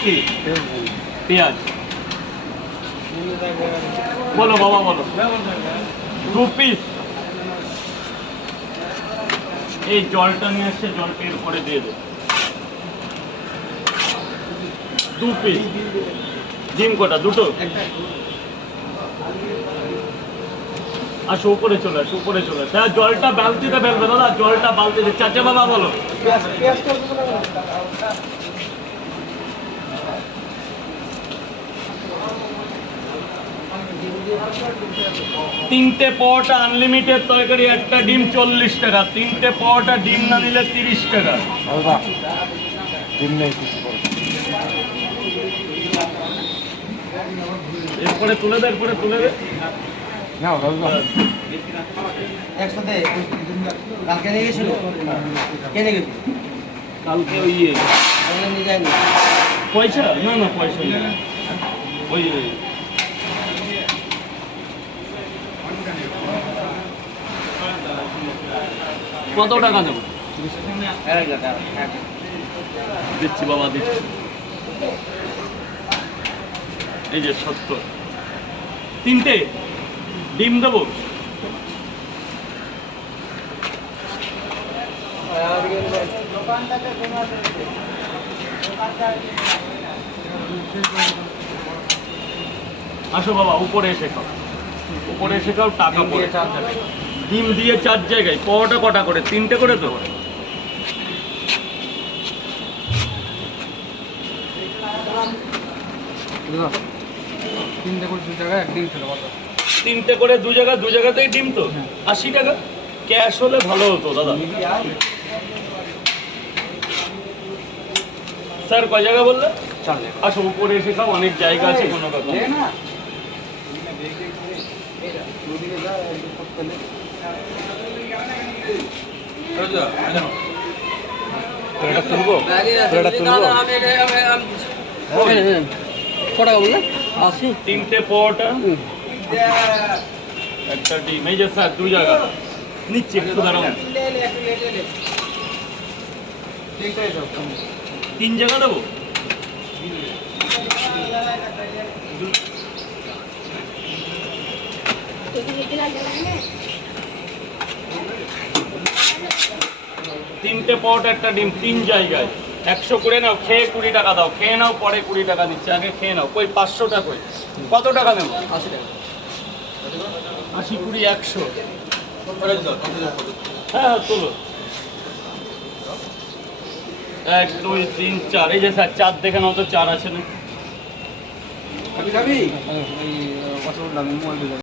কি পেঁয়াজ বলো বাবা বলো 2 পিস। এই জলটা নিয়ে আসছে, জলটা এর উপরে দিয়ে দেবে। 2 পিস ডিম কটা? দুটো। আসো উপরে চলে আসো, উপরে চলে আসো। হ্যাঁ জলটা বালতিতে ফেলবে দাদা, জলটা বালতিতে। চাচা বাবা বলো। তিনটে পাওয়াটা আনলিমিটেড তরকারি, একটা ডিম 40 টাকা। তিনটে পাওয়াটা ডিম না নিলে 30 টাকা। এরপরে তুলে দে, এরপরে তুলে দে। একসাথে কালকে নিয়ে গেছিল, কে নিয়ে গেছিল? কালকে ওই নিয়ে যায়নি পয়সা? না না পয়সা নেই। ওই কত টাকা দেবো? দিচ্ছি বাবা, দিচ্ছি। এই যে 70। তিনটে ডিম দেবো। আসো বাবা উপরে এসে খাও, উপরে এসে খাও। টাকা পড়ে ডিম দিয়ে 4 জায়গায়। পাওয়াটা কটা করে? 3টে করে তো। তিনটে করে 2 জায়গায় একদিন ছিল। 3টে করে 2 জায়গায়, 2 জায়গাতেই ডিম তো। 80 টাকা ক্যাশ হলে ভালো হতো দাদা। স্যার কয় জায়গা বললে? 4 জায়গা। আসো উপরে এসে খাও, অনেক জায়গা আছে, কোনো কথা না। এটা তুলবো, এটা তুলবো। কটা বললে? 80। 3টে পাওয়াটা, একটা ডিম। এই যে স্যার 2 জায়গা নিচ্ছি, একটু দাঁড়াও। 3 জায়গা দেবো। তিনটে পাওয়াটা, একটা ডিম, 3 জায়গায় 100 করে নাও। খেয়ে 20 টাকা দাও। খেয়ে নাও, পরে 20 টাকা দিচ্ছে। আগে খেয়ে নাও। কই 500 টাকা কই? কত টাকা দেবো? 80 টাকা। 80 20 100। হ্যাঁ তোলো। 1 2 3 4। এই যে স্যার 4 দেখে নাও তো, 4 আছে না? খাবি? ওই কত দাম মোবাইল